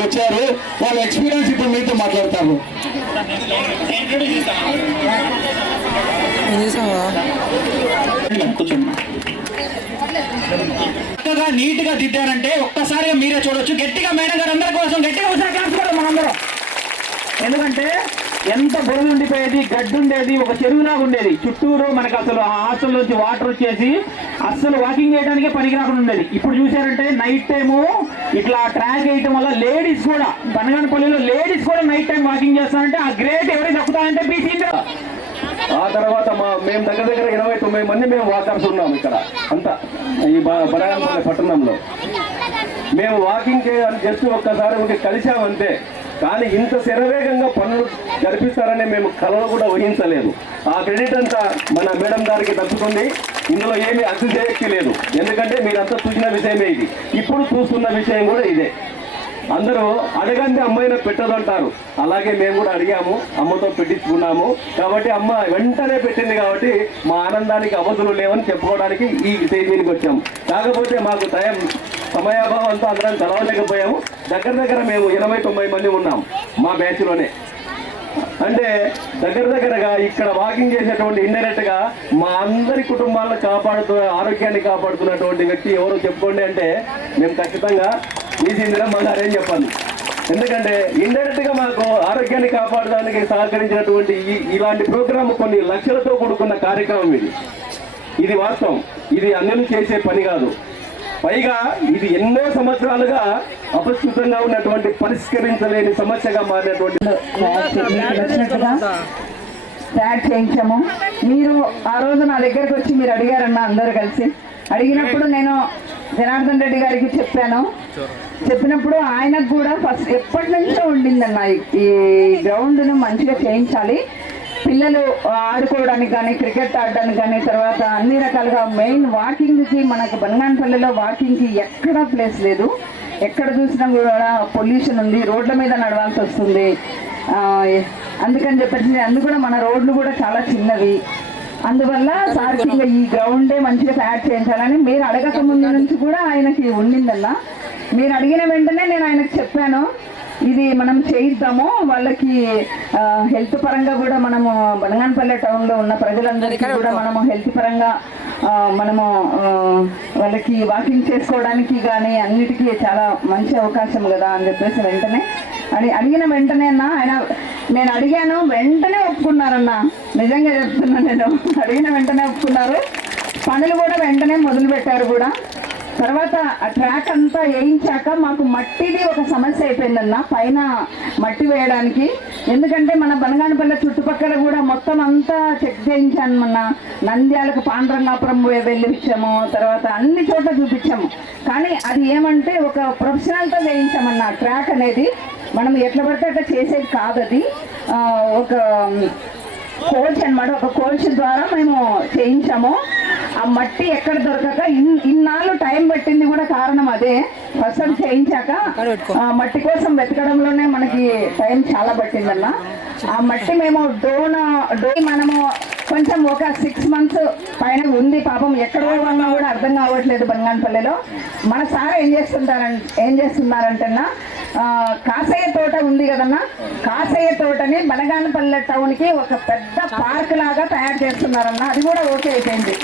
ఇక్కడికి వచ్చారు వాళ్ళ ఎక్స్పీరియన్స్ ఇప్పుడు మీతో మాట్లాడతారు. చక్కగా నీట్గా దిద్దారంటే ఒక్కసారిగా మీరే చూడొచ్చు. గట్టిగా మేడం గారు అందరి కోసం గట్టిగా ఒకసారి క్లాస్ కూడా మనందరం ఎందుకంటే ఎంత బురద ఉండిపోయేది? గడ్డి ఉండేది ఒక చెరువులాగా ఉండేది. చుట్టూరు మనకు అసలు ఆ హాస్టల్ నుంచి వాటర్ వచ్చేసి అస్సలు వాకింగ్ చేయడానికే పనికి రాకుండా ఉండేది. ఇప్పుడు చూసారంటే నైట్ టైము ఇట్లా ట్రాక్ వేయటం వల్ల లేడీస్ కూడా బనగానపల్లిలో లేడీస్ కూడా నైట్ టైం వాకింగ్ చేస్తారంటే ఆ గ్రేట్ ఎవరైనా దక్కుతారంటే బీసీ ఆ తర్వాత మా మేము దగ్గర దగ్గర ఇరవై తొమ్మిది మంది మేము వాకర్స్ ఉన్నాం ఇక్కడ. అంతా ఈ బ- బనగానపల్లి పట్టణంలో. మేము వాకింగ్ చేయాలని జస్ట్ ఒక్కసారి ఉండి కలిసామంతే. కానీ ఇంత శరవేగంగా పనులు జరిపిస్తారని మేము కలలు కూడా ఊహించలేదు. ఆ క్రెడిట్ అంతా మన మేడం గారికి దక్కుతుంది. ఇందులో ఏమీ అతిశయక్తి లేదు. ఎందుకంటే మీరంతా చూసిన విషయమే ఇది. ఇప్పుడు చూస్తున్న విషయం కూడా ఇదే. అందరూ అడగంది అమ్మాయిన పెట్టదంటారు. అలాగే మేము కూడా అడిగాము. అమ్మతో పెట్టించుకున్నాము. కాబట్టి అమ్మ వెంటనే పెట్టింది కాబట్టి మా ఆనందానికి అవధులు లేవని చెప్పుకోవడానికి ఈ దీనికి వచ్చాము. కాకపోతే మాకు టైం సమయాభావంతో అందరం చదవలేకపోయాము. దగ్గర దగ్గర మేము ఇరవై తొంభై మంది ఉన్నాం మా బ్యాచ్లోనే. అంటే దగ్గర దగ్గరగా ఇక్కడ వాకింగ్ చేసేటువంటి ఇండైరెక్ట్గా మా అందరి కుటుంబాలను కాపాడుతూ ఆరోగ్యాన్ని కాపాడుతున్నటువంటి వ్యక్తి ఎవరు చెప్పుకోండి అంటే మేము ఖచ్చితంగా ఈ సిందిరా మా చెప్పాలి? ఎందుకంటే ఇండైరెక్ట్గా మాకు ఆరోగ్యాన్ని కాపాడడానికి సహకరించినటువంటి ఇలాంటి ప్రోగ్రామ్ కొన్ని లక్షలతో కూడుకున్న కార్యక్రమం ఇది. ఇది వాస్తవం. ఇది అన్యులు చేసే పని కాదు. పైగా ఇది ఎన్నో సంవత్సరాలుగా అపస్కృతంగా ఉన్నటువంటి పరిష్కరించలేని సమస్యగా మారినటువంటి స్టార్ట్ చేయించాము. మీరు ఆ రోజు నా దగ్గరకు వచ్చి మీరు అడిగారన్న అందరు కలిసి. అడిగినప్పుడు నేను జనార్దన్ రెడ్డి గారికి చెప్పాను. చెప్పినప్పుడు ఆయనకు కూడా ఫస్ట్ ఎప్పటి నుంచో ఉండిందన్న ఈ- ఈ గ్రౌండ్ను మంచిగా చేయించాలి. పిల్లలు ఆడుకోవడానికి కానీ క్రికెట్ ఆడడానికి కానీ తర్వాత అన్ని రకాలుగా మెయిన్ వాకింగ్కి మనకు బనగానపల్లిలో వాకింగ్కి ఎక్కడా ప్లేస్ లేదు. ఎక్కడ చూసినా కూడా పొల్యూషన్ ఉంది రోడ్ల మీద నడవాల్సి వస్తుంది. అందుకని చెప్పేసి అందు కూడా మన రోడ్లు కూడా చాలా చిన్నవి. అందువల్ల సార్కి ఇంకా ఈ గ్రౌండే మంచిగా తయారు చేయించాలని మీరు అడగక ముందు నుంచి కూడా ఆయనకి ఉండిందన్న మీరు అడిగిన వెంటనే నేను ఆయనకు చెప్పాను. ఇది మనం చేయిద్దాము. వాళ్ళకి హెల్త్ పరంగా కూడా మనము బనగానపల్లె టౌన్లో ఉన్న ప్రజలందరికీ కూడా మనము హెల్త్ పరంగా మనము వాళ్ళకి వాకింగ్ చేసుకోవడానికి కానీ అన్నిటికీ చాలా మంచి అవకాశం కదా అని చెప్పేసి వెంటనే అని అడిగిన వెంటనే అన్న ఆయన నేను అడిగాను వెంటనే ఒప్పుకున్నారన్న. నిజంగా చెప్తున్నా నేను. అడిగిన వెంటనే ఒప్పుకున్నారు. పనులు కూడా వెంటనే మొదలు పెట్టారు కూడా. తర్వాత ఆ ట్రాక్ అంతా వేయించాక మాకు మట్టిది ఒక సమస్య అయిపోయిందన్న పైన మట్టి వేయడానికి. ఎందుకంటే మన బనగానపల్లె చుట్టుపక్కల కూడా మొత్తం అంతా చెక్ చేయించాను మొన్న. నంద్యాలకు పాండ్రంగాపురం వె- వెళ్ళించాము తర్వాత అన్ని చోట్ల చూపించాము. కానీ అది ఏమంటే ఒక ప్రొఫెషనల్తో వేయించామన్న ట్రాక్ అనేది. మనం ఎట్లా పడితే అట్లా చేసేది కాదు అది. ఒక కోచ్ అనమాట ఒక కోచ్ ద్వారా మేము చేయించాము. ఆ మట్టి ఎక్కడ దొరకక ఇన్- ఇన్నాళ్ళు టైం పట్టింది కూడా కారణం అదే. అది చేయించాక ఆ మట్టి కోసం వెతకడంలోనే మనకి టైం చాలా పట్టిందన్న. ఆ మట్టి మేము డోన్ డో మనము కొంచెం ఒక సిక్స్ మంత్స్ పైన ఉంది పాపం ఎక్కడ ఉన్నా కూడా అర్థం కావట్లేదు బంగానపల్లిలో మన సార్ ఏం చేస్తుంటారంటే ఏం చేస్తున్నారంటన్నా కాసయ్య తోట ఉంది కదన్నా. కాసయ్య తోటని బనగానపల్లె టౌన్కి ఒక పెద్ద పార్క్ లాగా తయారు చేస్తున్నారన్న. అది కూడా ఓకే అయిపోయింది.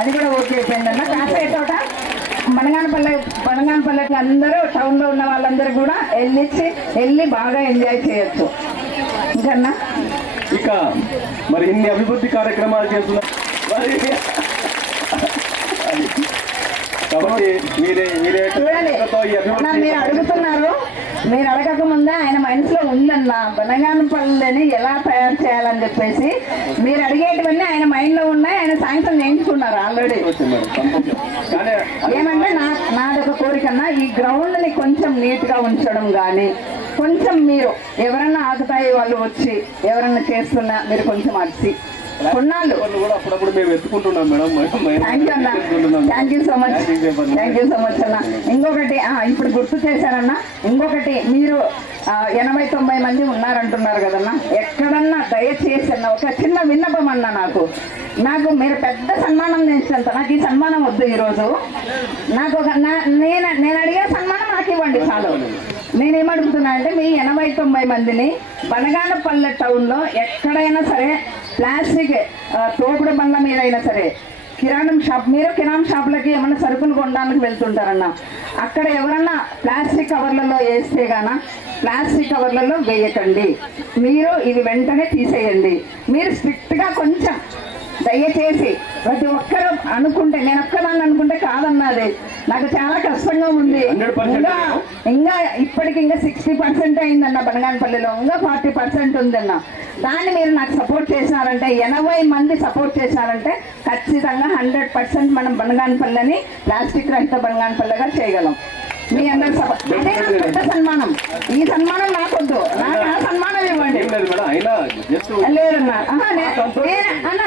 అది కూడా ఓకే అయిపోయింది అన్న. కాసే తోట బనగానపల్లె బనగానపల్లెకి అందరూ టౌన్లో ఉన్న వాళ్ళందరూ కూడా వెళ్ళిచ్చి వెళ్ళి బాగా ఎంజాయ్ చేయొచ్చు. ఇంకన్నా? ఇక మరి ఇన్ని అభివృద్ధి కార్యక్రమాలు చేస్తున్నారు మరి అది. కాబట్టి మీరే అడుగుతున్నారు మీరు అడగక ముందే ఆయన మనసులో ఉందన్న బనగానపల్లిని ఎలా తయారు చేయాలని చెప్పేసి మీరు అడిగేటివన్నీ ఆయన మైండ్లో ఉన్నాయి ఆయన సాయంత్రం చేయించుకున్నారు ఆల్రెడీ ఏమంటే నా నాదొక కోరికన్నా ఈ గ్రౌండ్ని కొంచెం నీట్గా ఉంచడం కానీ కొంచెం మీరు ఎవరన్నా ఆకుతాయి వాళ్ళు వచ్చి ఎవరన్నా చేస్తున్నా మీరు కొంచెం అడిచి కొన్నాళ్ళు. కూడా అప్పుడప్పుడు మేము ఎత్తుకుంటున్నాం మేడం. థ్యాంక్ యూ అన్న. ఎత్తుకుంటున్నాం. Thank you so much. Thank you so much అన్న. ఇంకొకటి ఇప్పుడు గుర్తు చేశారన్న ఇంకొకటి మీరు ఎనభై తొంభై మంది ఉన్నారంటున్నారు కదన్నా. ఎక్కడన్నా దయచేసి అన్న ఒక చిన్న విన్నపం అన్న నాకు. నాకు మీరు పెద్ద సన్మానం చేసినంత నాకు ఈ సన్మానం వద్దు ఈరోజు. నాకు ఒక నేను నేను అడిగే సన్మానం నాకు ఇవ్వండి చాలు. నేనేమడుగుతున్నా అంటే మీ ఎనభై తొంభై మందిని బనగానపల్లె టౌన్లో ఎక్కడైనా సరే ప్లాస్టిక్ తోపుడు బండ్ల మీద అయినా సరే కిరాణం షాప్ మీరు కిరాణం షాప్లకి ఏమైనా సరుకులు కొనడానికి వెళ్తుంటారన్న అక్కడ ఎవరన్నా ప్లాస్టిక్ కవర్లలో వేస్తే గాన ప్లాస్టిక్ కవర్లలో వేయకండి. మీరు ఇది వెంటనే తీసేయండి. మీరు స్ట్రిక్ట్గా కొంచెం దయచేసి ప్రతి ఒక్కరు అనుకుంటే నేను ఒక్కదాన్ని అనుకుంటే కాదన్నది నాకు చాలా కష్టంగా ఉంది. 100% ఇంకా ఇంకా ఇప్పటికి ఇంకా సిక్స్టీ పర్సెంట్ అయిందన్న బనగానపల్లిలో ఇంకా ఫార్టీ పర్సెంట్ ఉందన్న. దాన్ని మీరు నాకు సపోర్ట్ చేసినారంటే ఎనభై మంది సపోర్ట్ చేసినారంటే ఖచ్చితంగా హండ్రెడ్ పర్సెంట్ మనం బనగానపల్లిని ప్లాస్టిక్ రహిత బనగానపల్లిగా చేయగలం. మీ అందరి సపోర్ట్ అదే నాకు పెద్ద సన్మానం. ఈ సన్మానం నాకొద్దు. నాకు ఆ సన్మానం ఇవ్వండి. లేదన్నా. అన్న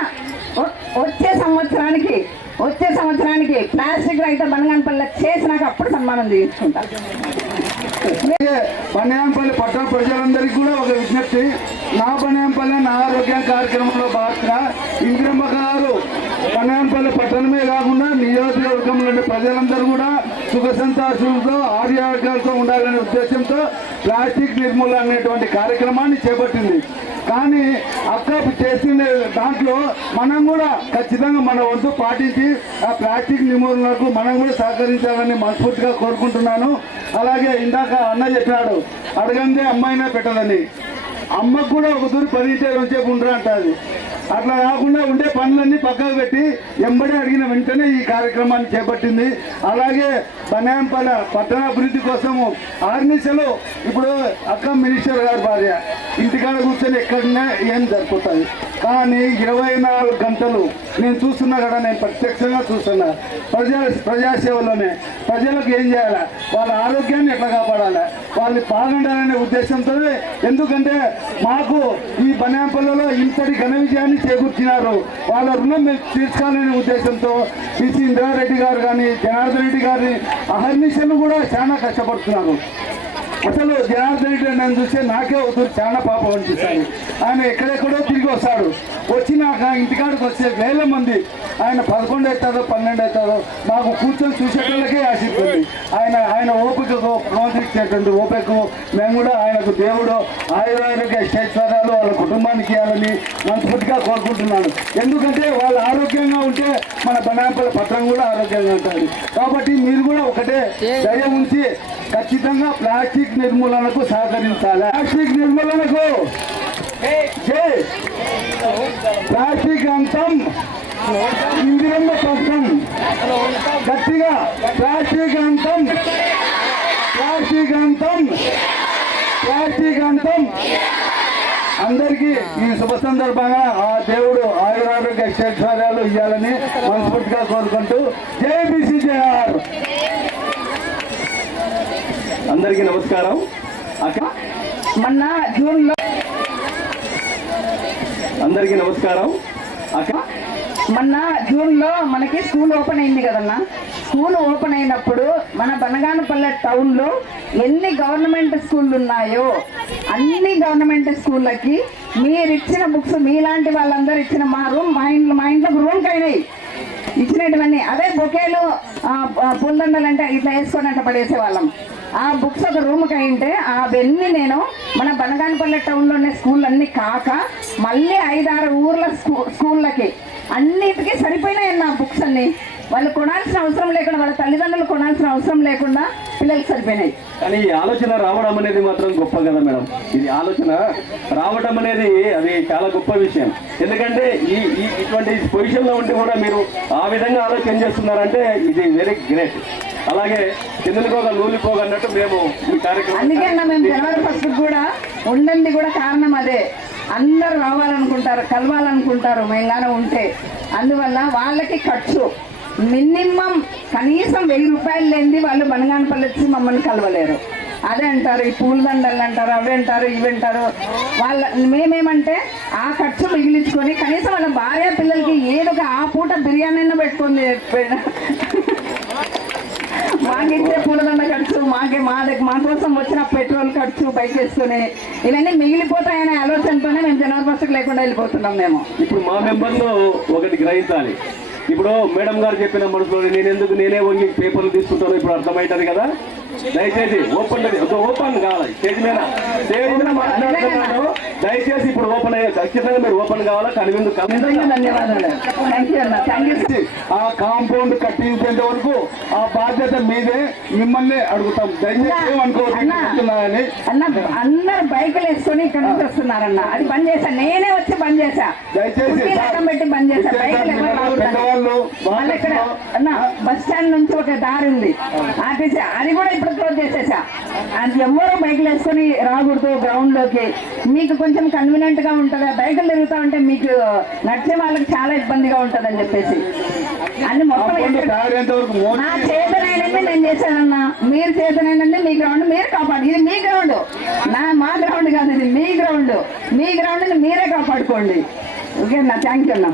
వచ్చే సంవత్సరానికి వచ్చే సంవత్సరానికి ప్లాస్టిక్ రహిత బనగానపల్లి చేసి నాకు అప్పుడు సన్మానం తీసుకుంటా అలాగే పట్టణ ప్రజలందరికీ కూడా ఒక విజ్ఞప్తి. నా బన్యాంపల్లి నా ఆరోగ్య కార్యక్రమంలో భాగంగా ఇంద్రమ్మ గారు బన్యాంపల్లి పట్టణమే కాకుండా నియోజకవర్గంలోని ప్రజలందరూ కూడా సుఖ సంతోషాలతో ఆరోగ్యాలతో ఉండాలనే ఉద్దేశంతో ప్లాస్టిక్ నిర్మూలన అనేటువంటి కార్యక్రమాన్ని చేపట్టింది. కానీ అక్క చేసిన దాంట్లో మనం కూడా ఖచ్చితంగా మన వంతు పాటించి ఆ ప్లాస్టిక్ నిర్మూలనకు మనం కూడా సహకరించాలని మనస్ఫూర్తిగా కోరుకుంటున్నాను. అలాగే ఇందాక అన్న చెప్పాడు అడగందే అమ్మాయినా పెట్టదని అమ్మకు కూడా ఒక దూరి పది ఇంటే రోజేపు ఉండరు అట్లా కాకుండా ఉండే పనులన్నీ పక్కకు పెట్టి ఎంబడి అడిగిన వెంటనే ఈ కార్యక్రమాన్ని చేపట్టింది. అలాగే బనాంపల్లి పట్టణాభివృద్ధి కోసము ఆర్నిసలో ఇప్పుడు అక్క మినిస్టర్ గారి భార్య ఇంటికాడ కూర్చొని ఎక్కడన్నా ఏం జరుపుతుంది కానీ ఇరవై నాలుగు గంటలు నేను చూస్తున్నా కదా నేను ప్రత్యక్షంగా చూస్తున్నా. ప్రజా ప్రజాసేవలోనే ప్రజలకు ఏం చేయాలా? వాళ్ళ ఆరోగ్యాన్ని ఎట్లా కాపాడాలి? వాళ్ళు బాగుండాలనే ఉద్దేశంతో ఎందుకంటే మాకు ఈ బనాంపల్లిలో ఇంతటి ఘన విజయాన్ని చేకూర్చినారు. వాళ్ళ రుణం మేము తీర్చాలనే ఉద్దేశంతో పిసి ఇంద్రారెడ్డి గారు కానీ జనార్దన్ రెడ్డి గారిని అహర్నిశలు కూడా చాలా కష్టపడుతున్నారు. అసలు జనార్దన్ రెడ్డి నన్ను చూస్తే నాకే ఒకరు చాలా పాపం అనిపిస్తాను ఆయన ఎక్కడెక్కడో తిరిగి వస్తాడు. వచ్చినాక ఇంటికాడికి వచ్చే వేల మంది. ఆయన పదకొండు అవుతారో పన్నెండు అవుతారో మాకు కూర్చొని చూసేటోళ్ళకే ఆశిస్తుంది ఆయన ఆయన ఓపికకు ప్రోత్సహించేటువంటి ఓపికకు మేము కూడా ఆయనకు దేవుడు ఆయురారోగ్య ఐశ్వర్యాలు వాళ్ళ కుటుంబానికి ఇవ్వాలని మనస్ఫూర్తిగా కోరుకుంటున్నాను. ఎందుకంటే వాళ్ళు ఆరోగ్యంగా ఉంటే మన బనాపల పత్రం కూడా ఆరోగ్యంగా ఉంటుంది. కాబట్టి మీరు కూడా ఒకటే దయ ఉంచి ఖచ్చితంగా ప్లాస్టిక్ నిర్మూలనకు సహకరించాలి? ప్లాస్టిక్ నిర్మూలనకు! ప్లాస్టిక్ అంతం ఇందిరమ్మ పథకం గట్టిగా ప్లాస్టిక్ అంతం ప్లాస్టిక్ అంతం ప్లాస్టిక్ అంతం. అందరికీ ఈ శుభ సందర్భంగా ఆ దేవుడు ఆయురారోగ్య క్షేత్రాలు ఇవ్వాలని మనస్ఫూర్తిగా కోరుకుంటూ అందరికీ నమస్కారం. అక్క మొన్న జూన్లో అందరికీ నమస్కారం. అక్క మొన్న జూన్లో మనకి స్కూల్ ఓపెన్ అయింది కదన్నా. స్కూల్ ఓపెన్ అయినప్పుడు మన బనగానపల్లె టౌన్లో ఎన్ని గవర్నమెంట్ స్కూళ్ళు ఉన్నాయో అన్ని గవర్నమెంట్ స్కూళ్ళకి మీరు ఇచ్చిన బుక్స్ మీలాంటి వాళ్ళందరూ ఇచ్చిన మా రూమ్ మా ఇంట్లో మా ఇంట్లో రూమ్కి అయినాయి ఇచ్చినటువన్నీ. అదే బొకేలు పూలదండలు అంటే ఇట్లా వేసుకొని అట్లా పడేసే వాళ్ళం ఆ బుక్స్ ఒక రూమ్కి అయింటే అవన్నీ నేను మన బనగానపల్లి టౌన్లోనే స్కూల్ స్కూళ్ళన్నీ కాక మళ్ళీ ఐదారు ఊర్ల స్కూ స్కూళ్ళకి అన్నిటికీ సరిపోయినాయి నా బుక్స్ అన్నీ. వాళ్ళు కొనాల్సిన అవసరం లేకుండా వాళ్ళ తల్లిదండ్రులు కొనాల్సిన అవసరం లేకుండా పిల్లలకి సరిపోయినాయి. కానీ ఈ ఆలోచన రావడం అనేది మాత్రం గొప్ప కదా మేడం. ఇది ఆలోచన రావడం అనేది అది చాలా గొప్ప విషయం. ఎందుకంటే ఈ ఈ ఇటువంటి పొజిషన్లో ఉండి కూడా మీరు ఆ విధంగా ఆలోచన చేస్తున్నారంటే ఇది వెరీ గ్రేట్. అలాగే కిందనికోగ నూలిపోగ అన్నట్టు మేము ఈ అందుకే అన్న మేము కార్యక్రమం జనవరి ఫస్ట్ కూడా ఉండండి కూడా కారణం అదే. అందరు రావాలనుకుంటారు కలవాలనుకుంటారు మేంగానే ఉంటే. అందువల్ల వాళ్ళకి ఖర్చు. మినిమం కనీసం వెయ్యి రూపాయలు లేనిది వాళ్ళు బనగానపల్లి వచ్చి మమ్మల్ని కలవలేరు. అదే అంటారు ఈ పూలదండలు అంటారు అవి అంటారు ఇవి అంటారు. వాళ్ళ మేమేమంటే ఆ ఖర్చు మిగిలించుకొని కనీసం వాళ్ళ భార్య పిల్లలకి ఏదో ఒక ఆ పూట బిర్యానీ పెట్టుకుంది మాకిచ్చే పూలదండ ఖర్చు మాకే మా దగ్గర మా కోసం వచ్చిన పెట్రోల్ ఖర్చు బైక్ వేసుకుని ఇవన్నీ మిగిలిపోతాయనే ఆలోచనతోనే మేము జనవరి ఫస్ట్కి లేకుండా వెళ్ళిపోతున్నాం మేము. ఇప్పుడు మా మెంబర్లో ఒకటి గ్రహించాలి. ఇప్పుడు మేడం గారు చెప్పిన మనసులో నేను ఎందుకు నేనే వంగి పేపర్లు తీసుకుంటాను ఇప్పుడు అర్థమవుతుంది కదా? దయచేసి ఓపెన్ ఒక ఓపెన్ కావాలి. స్టేజ్ మీద. స్టేజ్ మీద మాట్లాడుతున్నాను. దయచేసి ఇప్పుడు ఓపెన్ అయ్యే ఖచ్చితంగా మీరు ఓపెన్ కావాలా? కనువిందు ఆ కాంపౌండ్ కట్టించేంత వరకు ఆ బాధ్యత మీదే మిమ్మల్ని అడుగుతాం. దయచేసి అన్న అందరు బైకులు వేసుకొని ఇక్కడ నుంచి వస్తున్నారన్న. అది బంద్ చేశా. నేనే వచ్చి బంద్ చేశా. దయచేసి పెట్టి బంద్ చేశా. బైకులు పెద్దవాళ్ళు మళ్ళీ ఇక్కడ అన్న బస్ స్టాండ్ నుంచి ఒక దారి ఉంది. ఆర్టీసీ అది కూడా ఇప్పుడు క్లోజ్ చేసేసా. అది ఎవరు బైకులు వేసుకొని రాకూడదు గ్రౌండ్లోకి మీకు కొంచెం కన్వీనియంట్గా ఉంటది? బైకులు తిరుగుతా ఉంటే మీకు నడిచే వాళ్ళకి చాలా ఇబ్బందిగా ఉంటది అని చెప్పేసి. అన్ని మొత్తం నా చేతనైనండి నేను చేశానన్నా. మీరు చేతనైనండి మీ గ్రౌండ్ మీరు కాపాడు. ఇది మీ గ్రౌండ్. నా మా గ్రౌండ్ కాదు ఇది మీ గ్రౌండ్. మీ గ్రౌండ్ మీరే కాపాడుకోండి. ఓకే అన్న థ్యాంక్ యూ అన్న.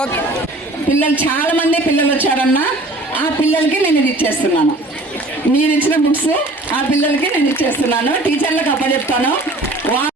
ఓకే. పిల్లలు చాలా మంది పిల్లలు వచ్చారన్నా. ఆ పిల్లలకి నేను ఇది ఇచ్చేస్తున్నాను. మీరు ఇచ్చిన బుక్స్ ఆ పిల్లలకి నేను ఇచ్చేస్తున్నాను. టీచర్లకు అప్పచెప్తాను. వా